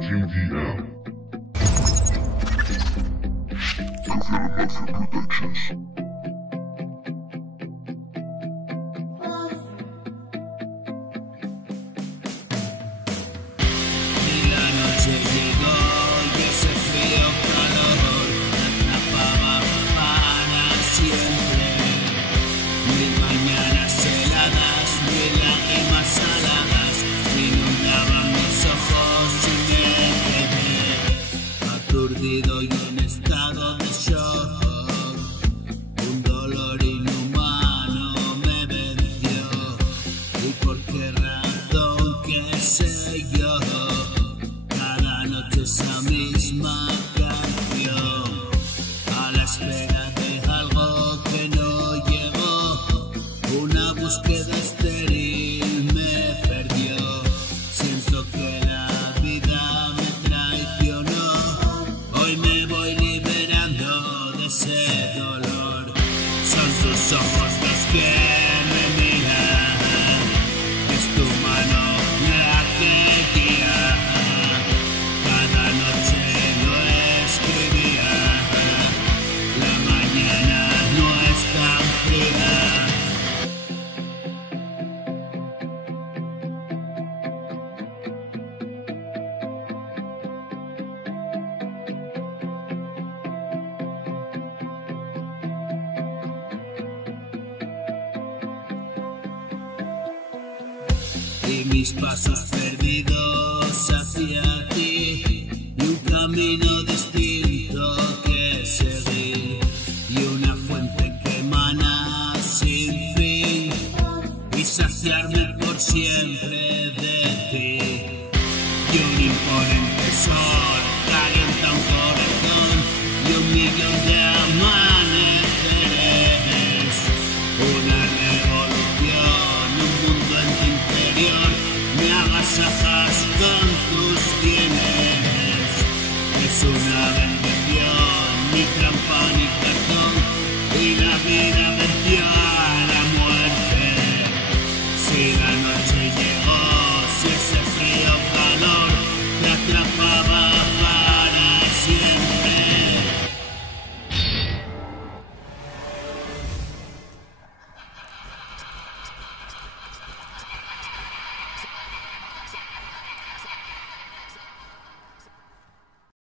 JVL. Mafia Productions. Aturdido y en estado de shock, un dolor inhumano me venció. ¿Y por qué razón? Qué sé yo. Cada noche esa misma canción, a la espera de algo que no llegó. Una búsqueda estéril me perdió. Siento que la vida me traicionó. Hoy me voy liberando de ese dolor. Son tus ojos los que me miran, es tu mano la que guía. Cada noche lo escribía, la mañana no es tan fría. Y mis pasos perdidos hacia ti, y un camino distinto que seguir, y una fuente que emana sin fin, y saciarme por siempre de ti. Y un imponente sol calienta un corazón, y un millón de amaneceres, una revolución, un mundo en tu interior. Me agasajas con tus bienes, es una bendición, ni trampa ni cartón, y la vida venció.